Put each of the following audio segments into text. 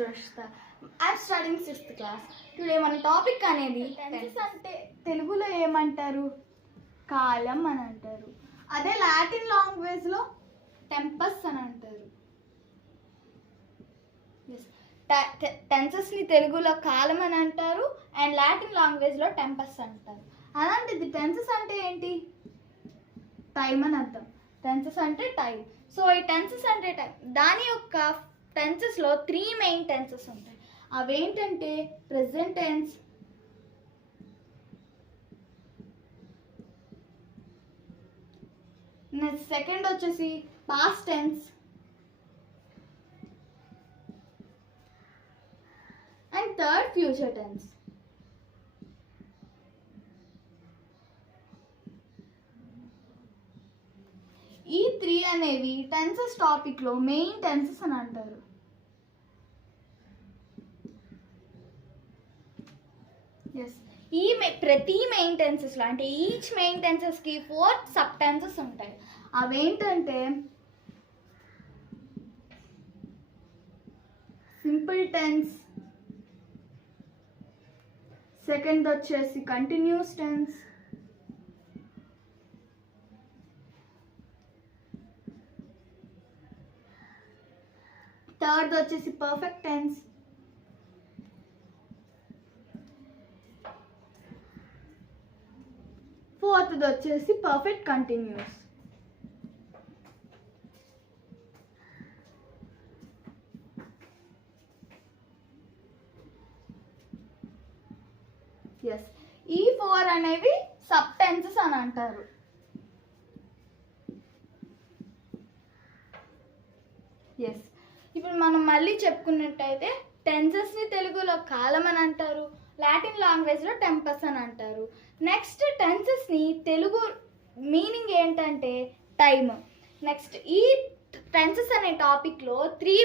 Rashta. I'm studying 6th class. Today మన topic అనేది tenses అంటే తెలుగులో ఏమంటారు? కాలం అని అంటారు. అదే లాటిన్ లాంగ్వేజ్లో టెంపస్ అని అంటారు. టెన్సెస్ని తెలుగులో కాలం అని అంటారు అండ్ లాటిన్ లాంగ్వేజ్లో టెంపస్ అంటారు. అలాంటిది టెన్సెస్ అంటే ఏంటి? టైం అని అర్థం. టెన్సెస్ అంటే టైం. సో ఈ టెన్సెస్ అంటే టైం, దాని యొక్క టెన్సెస్లో 3 మెయిన్ టెన్సెస్ ఉంటాయి. అవేంటంటే ప్రెజెంట్ టెన్స్, సెకండ్ వచ్చేసి past tense and third future tense. ఈ 3 అనేవి టెన్సెస్ టాపిక్లో మెయిన్ టెన్సెస్ అని అంటారు. ఎస్, ప్రతి మెయిన్ టెన్సెస్లో అంటే ఈచ్ మెయిన్ టెన్సెస్కి 4 సబ్ టెన్సెస్ ఉంటాయి. అవేంటంటే సింపుల్ టెన్స్, సెకండ్ వచ్చేసి కంటిన్యూస్ టెన్స్, థర్డ్ వచ్చేసి పర్ఫెక్ట్ టెన్స్, ఫోర్త్ వచ్చేసి పర్ఫెక్ట్ కంటిన్యూస్. ఎస్, ఈ 4 అనేవి సబ్ టెన్సెస్ అని అంటారు. ఎస్, ఇప్పుడు మనం మళ్ళీ చెప్పుకున్నట్టయితే టెన్సెస్ని తెలుగులో కాలం అని అంటారు, లాటిన్ లాంగ్వేజ్లో టెంపస్ అని అంటారు. నెక్స్ట్ టెన్సెస్ని తెలుగు మీనింగ్ ఏంటంటే టైమ్. నెక్స్ట్ ఈ టెన్సెస్ అనే టాపిక్లో 3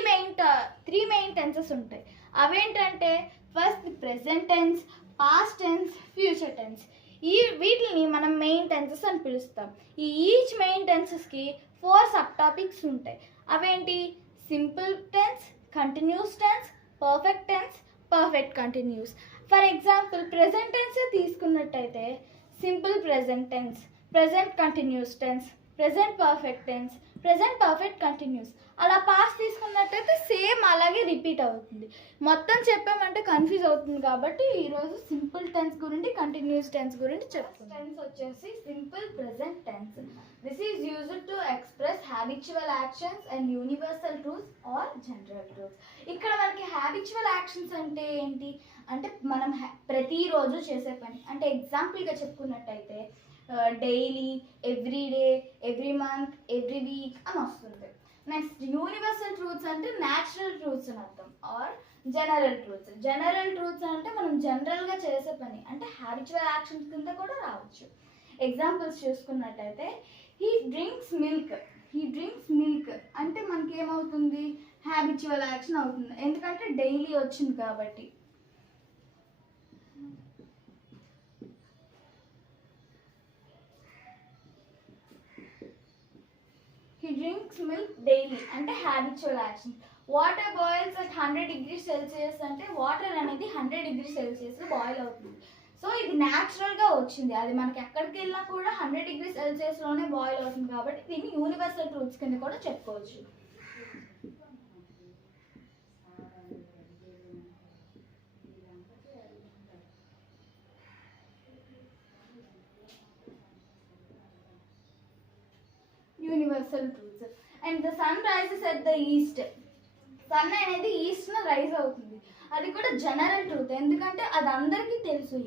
మెయిన్ టెన్సెస్ ఉంటాయి. అవేంటంటే first present tense, past tense, future tense. వీటిని మనం మెయిన్ టెన్సెస్ అని పిలుస్తాం. ఈచ్ మెయిన్ టెన్సెస్కి 4 సబ్ టాపిక్స్ ఉంటాయి. అవేంటి? Simple tense, continuous tense, perfect tense, perfect continuous. For example present tense తీసుకున్నట్టయితే simple present tense, present continuous tense, present perfect tense, present perfect continuous. అలా past తీసుకున్నట్టయితే same అలాగే repeat అవుతుంది. మొత్తం చెప్పామంటే కన్ఫ్యూజ్ అవుతుంది కాబట్టి ఈరోజు సింపుల్ టెన్స్ గురించి, కంటిన్యూస్ టెన్స్ గురించి చెప్తాం. టెన్స్ వచ్చేసి simple present tense. This is used to express habitual actions and universal truths or general truths. ఇక్కడ మనకి హ్యాబిచువల్ యాక్షన్స్ అంటే ఏంటి అంటే మనం ప్రతిరోజు చేసే పని. అంటే ఎగ్జాంపుల్గా చెప్పుకున్నట్టయితే daily, every day, every month, every week అని వస్తుంది. నెక్స్ట్ యూనివర్సల్ ట్రూత్స్ అంటే న్యాచురల్ ట్రూత్స్ అని అర్థం or general truths. General truths అంటే మనం జనరల్గా చేసే పని అంటే హ్యాబిచువల్ యాక్షన్స్ కింద కూడా రావచ్చు. ఎగ్జాంపుల్స్ చూసుకున్నట్టయితే హీ డ్రింక్స్ మిల్క్ అంటే మనకి ఏమవుతుంది? హ్యాబిచువల్ యాక్షన్ అవుతుంది, ఎందుకంటే డైలీ వచ్చింది కాబట్టి. He drinks milk daily అంటే habitual action. Water boils at 100 degrees Celsius అంటే వాటర్ అనేది 100 degrees Celsius బాయిల్ అవుతుంది. సో ఇది న్యాచురల్గా వచ్చింది, అది మనకి ఎక్కడికి వెళ్ళినా కూడా 100 degrees Celsius బాయిల్ అవుతుంది కాబట్టి దీన్ని యూనివర్సల్ ట్రూత్స్ కింద కూడా చెప్పుకోవచ్చు. Universal truths. And the sun rises at the east. Sun అనేది ఈస్ట్న రైజ్ అవుతుంది, అది కూడా జనరల్ ట్రూత్, ఎందుకంటే అది అందరికీ తెలుసు.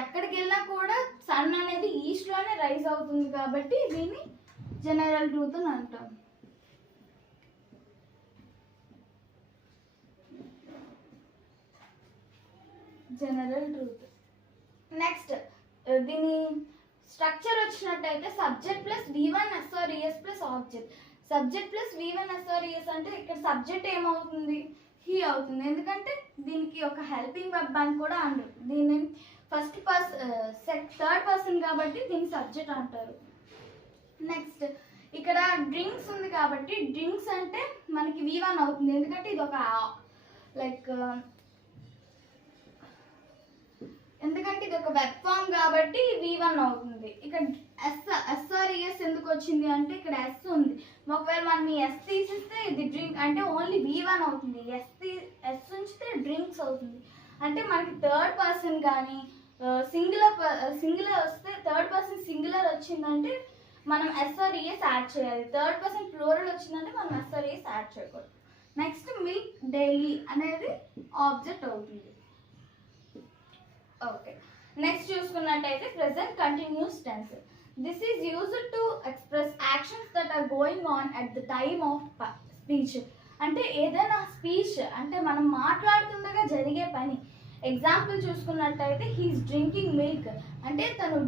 ఎక్కడికి వెళ్ళినా కూడా సన్ అనేది ఈస్ట్లోనే రైజ్ అవుతుంది కాబట్టి దీన్ని జనరల్ ట్రూత్ అని అంటాం. General truth. నెక్స్ట్ దీని స్ట్రక్చర్ వచ్చినట్టయితే subject plus V1 SOS plus object. Subject plus V1 SOS అంటే ఇక్కడ సబ్జెక్ట్ ఏమవుతుంది? హీ అవుతుంది, ఎందుకంటే దీనికి ఒక హెల్పింగ్ వర్బ్ అని కూడా అంటారు. దీన్ని ఫస్ట్ పర్సన్ థర్డ్ పర్సన్ కాబట్టి దీన్ని సబ్జెక్ట్ అంటారు. నెక్స్ట్ ఇక్కడ డ్రింక్స్ ఉంది కాబట్టి డ్రింక్స్ అంటే మనకి V1 అవుతుంది, ఎందుకంటే ఇది ఒక లైక్ ఎందుకంటే ఇది ఒక వెబ్ ఫామ్ కాబట్టి V1 అవుతుంది. ఇక్కడ SRES ఎందుకు వచ్చింది అంటే ఇక్కడ S ఉంది. ఒకవేళ మనం ఈ S తీసిస్తే ఇది డ్రింక్ అంటే ఓన్లీ V1 అవుతుంది. S ఉంచితే డ్రింక్స్ అవుతుంది. అంటే మనకి థర్డ్ పర్సన్ కానీ సింగులర్ వస్తే థర్డ్ పర్సన్ సింగులర్ వచ్చిందంటే మనం SRES యాడ్ చేయాలి. థర్డ్ పర్సన్ ప్లూరల్ వచ్చిందంటే మనం SRES యాడ్ చేయకూడదు. నెక్స్ట్ మిల్క్ డైలీ అనేది ఆబ్జెక్ట్ అవుతుంది. ఓకే, నెక్స్ట్ చూసుకున్నట్టయితే present continuous tense. This is used to express actions that are going on at the time of speech. అంటే ఏదైనా speech అంటే మనం మాట్లాడుతుండగా జరిగే పని. ఎగ్జాంపుల్ చూసుకున్నట్టయితే హీఈస్ డ్రింకింగ్ మిల్క్ అంటే తను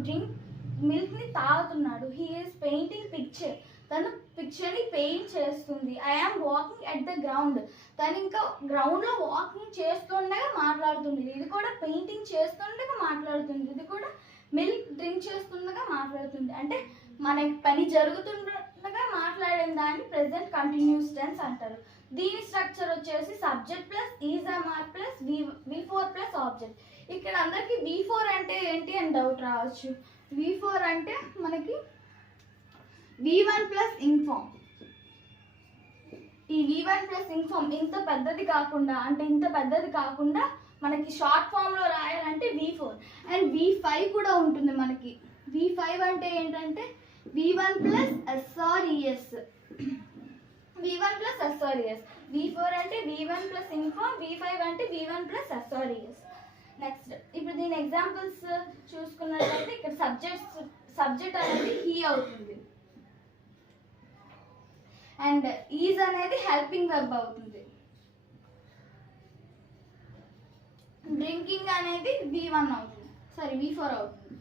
మిల్క్ని తాగుతున్నాడు. హీ ఈస్ పెయింటింగ్ పిక్చర్ తను పిక్చర్ని పెయింట్ చేస్తుంది. I am walking at the ground తను ఇంకా గ్రౌండ్లో వాకింగ్ చేస్తుండగా మాట్లాడుతుంది. ఇది కూడా పెయింటింగ్ చేస్తుండగా మాట్లాడుతుంది. ఇది కూడా మిల్క్ డ్రింక్ చేస్తుండగా మాట్లాడుతుంది. అంటే మనకి పని జరుగుతుండగా మాట్లాడిన దాన్ని ప్రెసెంట్ కంటిన్యూస్ టెన్స్ అంటారు. దీని స్ట్రక్చర్ వచ్చేసి subject plus is am are plus V4 plus object. ఇక్కడ అందరికీ V4 అంటే ఏంటి అని డౌట్ రావచ్చు. V4 అంటే మనకి V1 ప్లస్ ఇన్ఫార్మ్. ఈ V1 ప్లస్ ఇన్ఫార్మ్ ఇంత పెద్దది కాకుండా మనకి షార్ట్ ఫామ్లో రాయాలంటే V4 అండ్ V5 కూడా ఉంటుంది. మనకి V5 అంటే ఏంటంటే V1 plus SRES. V1 plus SRES. V4 అంటే V1 ప్లస్ ఇన్ఫార్మ్. V5 అంటే V1 ప్లస్ SRES. నెక్స్ట్ ఇప్పుడు దీని ఎగ్జాంపుల్స్ చూసుకున్నట్లయితే ఇక్కడ సబ్జెక్ట్ అనేది హీ అవుతుంది అండ్ ఈజ్ అనేది హెల్పింగ్ వర్బ్ అవుతుంది. డ్రింకింగ్ అనేది V1 అవుతుంది, V4 అవుతుంది.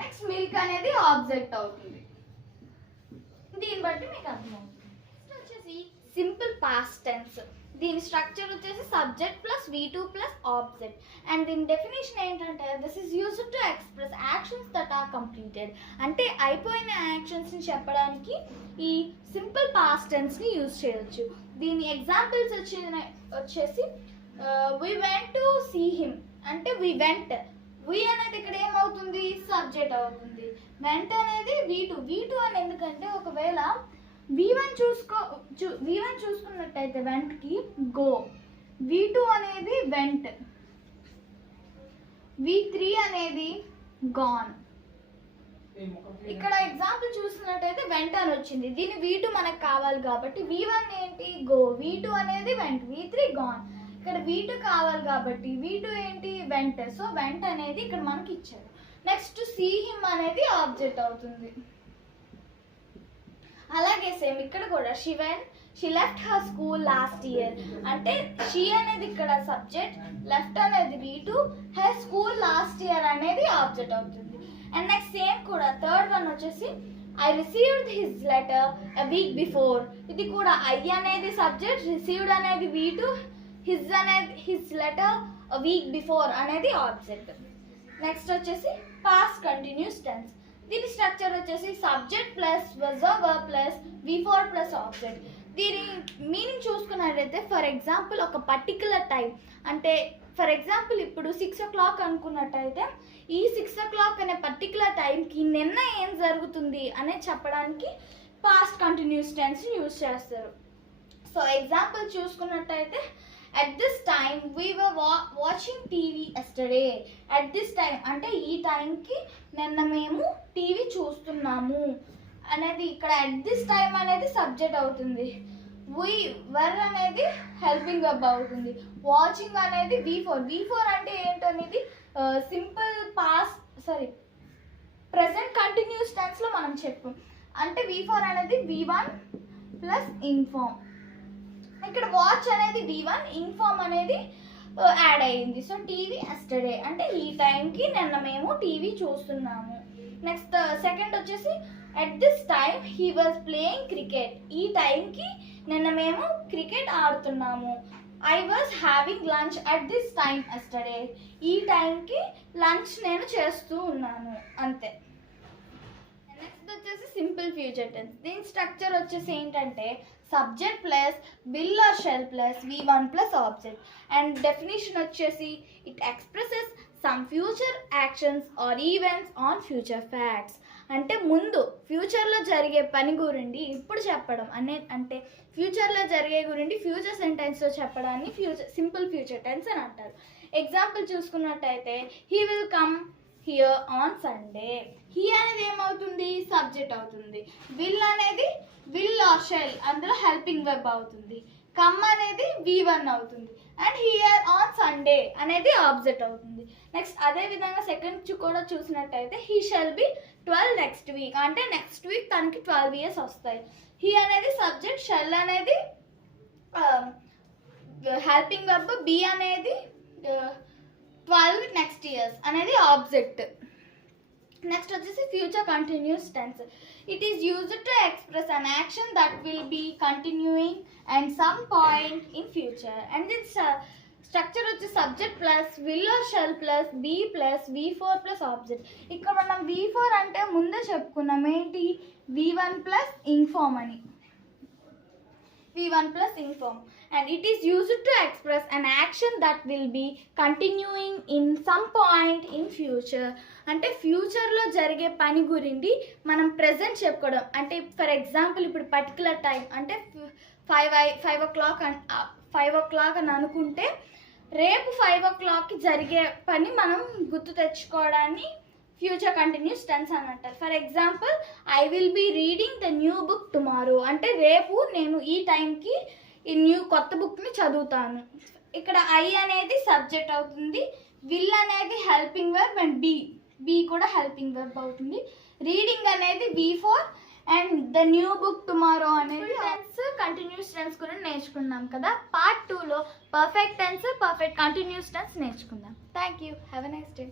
నెక్స్ట్ మిల్క్ అనేది ఆబ్జెక్ట్ అవుతుంది. దీన్ని బట్టి మీకు అర్థమవుతుంది. నెక్స్ట్ వచ్చేసి సింపుల్ పాస్ట్ టెన్స్. దీని స్ట్రక్చర్ వచ్చేసి subject plus V2 plus object and దీని డెఫినేషన్ ఏంటంటే this is used to express actions that are completed. అంటే అయిపోయిన యాక్షన్స్ని చెప్పడానికి ఈ సింపుల్ పాస్ట్ టెన్స్ని యూజ్ చేయొచ్చు. దీని ఎగ్జాంపుల్స్ వచ్చేసి we went to see him అంటే వి వెంట్. వి అనేది ఇక్కడ ఏమవుతుంది సబ్జెక్ట్ అవుతుంది. వెంట్ అనేది V2 అని ఎందుకంటే ఒకవేళ V1 చూసుకున్నట్టయితే వెంట్కి గో, V2 అనేది వెంట్, V3 అనేది గాన్. ఇక్కడ ఎగ్జాంపుల్ చూసినట్టయితే వెంట అని వచ్చింది. దీని V2 మనకు కావాలి కాబట్టి V1 ఏంటి గో, V2 అనేది వెంట్, V3 గాన్. ఇక్కడ V2 కావాలి కాబట్టి V2 ఏంటి వెంట. సో వెంట అనేది ఇక్కడ మనకి ఇచ్చారు. నెక్స్ట్ సీ హిమ్ అనేది ఆబ్జెక్ట్ అవుతుంది. అలాగే సేమ్ ఇక్కడ కూడా she left her school last year అంటే షీ అనేది ఇక్కడ సబ్జెక్ట్, లెఫ్ట్ అనేది V2, her school last year అనేది ఆబ్జెక్ట్ అవుతుంది. అండ్ నెక్స్ట్ సేమ్ కూడా థర్డ్ వన్ వచ్చేసి I received his letter a week before. ఇది కూడా ఐ అనేది సబ్జెక్ట్, రిసీవ్డ్ అనేది V2, his letter a week before అనేది ఆబ్జెక్ట్. నెక్స్ట్ వచ్చేసి పాస్ట్ కంటిన్యూస్ టెన్స్. దీని స్ట్రక్చర్ వచ్చేసి subject plus verb plus V4 plus object. దీని మీనింగ్ చూసుకున్నట్లయితే ఫర్ ఎగ్జాంపుల్ ఒక పర్టికులర్ టైం అంటే ఫర్ ఎగ్జాంపుల్ ఇప్పుడు 6 o'clock అనుకున్నట్టయితే ఈ 6 o'clock అనే పర్టికులర్ టైంకి నిన్న ఏం జరుగుతుంది అనే చెప్పడానికి పాస్ట్ కంటిన్యూస్ టెన్స్ని యూజ్ చేస్తారు. సో ఎగ్జాంపుల్ చూసుకున్నట్టయితే at this time we were watching TV yesterday. at this time అంటే ఈ టైంకి నిన్న మేము టీవీ చూస్తున్నాము అనేది ఇక్కడ at this time అనేది సబ్జెక్ట్ అవుతుంది. we were అనేది హెల్పింగ్ వర్బ్ అవుతుంది. వాచింగ్ అనేది V4 అంటే ఏంటనేది సింపుల్ ప్రెసెంట్ కంటిన్యూస్ టెన్స్లో మనం చెప్పాం. అంటే V4 అనేది V1 ప్లస్ ఇన్ఫార్మ్. ఇక్కడ వాచ్ అనేది V1, ఇన్ఫార్మ్ అనేది యాడ్ అయ్యింది. సో టీవీ ఎస్టర్డే అంటే ఈ టైంకి నిన్న మేము టీవీ చూస్తున్నాము. నెక్స్ట్ సెకండ్ వచ్చేసి at this time he was playing cricket. ఈ టైంకి నిన్న మేము క్రికెట్ ఆడుతున్నాము. I was having lunch at this time yesterday. ఈ టైంకి లంచ్ నేను చేస్తూ ఉన్నాను అంతే. నెక్స్ట్ వచ్చేసి సింపుల్ ఫ్యూచర్ టెన్స్. దీని స్ట్రక్చర్ వచ్చేసి ఏంటంటే subject plus will or shall plus V1 plus object. And definition వచ్చేసి it expresses some future actions or events on future facts. అంటే ముందు ఫ్యూచర్లో జరిగే పని గురించి ఇప్పుడు చెప్పడం అంటే ఫ్యూచర్లో జరిగే గురించి ఫ్యూచర్ సెంటెన్స్లో చెప్పడాన్ని సింపుల్ ఫ్యూచర్ టెన్స్ అని అంటారు. ఎగ్జాంపుల్ చూసుకున్నట్టయితే he will come here on Sunday. He అనేది ఏమవుతుంది, సబ్జెక్ట్ అవుతుంది. విల్ అనేది విల్ ఆర్ షెల్, అందులో హెల్పింగ్ వెబ్ అవుతుంది. కమ్ అనేది V1 అవుతుంది. అండ్ హియర్ ఆన్ సండే అనేది ఆబ్జెక్ట్ అవుతుంది. నెక్స్ట్ అదే విధంగా సెకండ్ కూడా చూసినట్టయితే he shall be 12 next week, అంటే నెక్స్ట్ వీక్ తనకి 12 years వస్తాయి. హీ అనేది సబ్జెక్ట్, షెల్ అనేది హెల్పింగ్ వెబ్, బి అనేది 12 నెక్స్ట్ ఇయర్స్ అనేది ఆబ్జెక్ట్. నెక్స్ట్ వచ్చేసి future continuous tense. It is used to express an action that will be continuing and some point in future. And this structure వచ్చి subject plus will or shall plus be plus V4 plus object. ఇక్కడ మనం V4 అంటే ముందే చెప్పుకున్నాం ఏంటి, V1 plus inform అని. V1 plus inform, and it is used to express an action that will be continuing in some point in future. అంటే ఫ్యూచర్లో జరిగే పని గురించి మనం ప్రెజెంట్ చెప్పుకోవడం. అంటే ఫర్ ఎగ్జాంపుల్ ఇప్పుడు పర్టికులర్ టైం అంటే 5 o'clock అని అనుకుంటే రేపు 5 o'clockకి జరిగే పని మనం గుర్తు తెచ్చుకోవడాన్ని ఫ్యూచర్ కంటిన్యూస్ టెన్స్ అని అంటారు. For example I will be reading the new book tomorrow, అంటే రేపు నేను ఈ టైంకి ఈ కొత్త బుక్ని చదువుతాను. ఇక్కడ ఐ అనేది సబ్జెక్ట్ అవుతుంది, విల్ అనేది హెల్పింగ్ వెర్బ్ అండ్ బి కూడా హెల్పింగ్ వెర్బ్ అవుతుంది. రీడింగ్ అనేది V4 and the new book tomorrow అనేది టెన్స్ కంటిన్యూస్ టెన్స్ కూడా నేర్చుకున్నాం కదా. పార్ట్ 2లో perfect tense, perfect continuous tense నేర్చుకుందాం. Thank you. Have a nice day.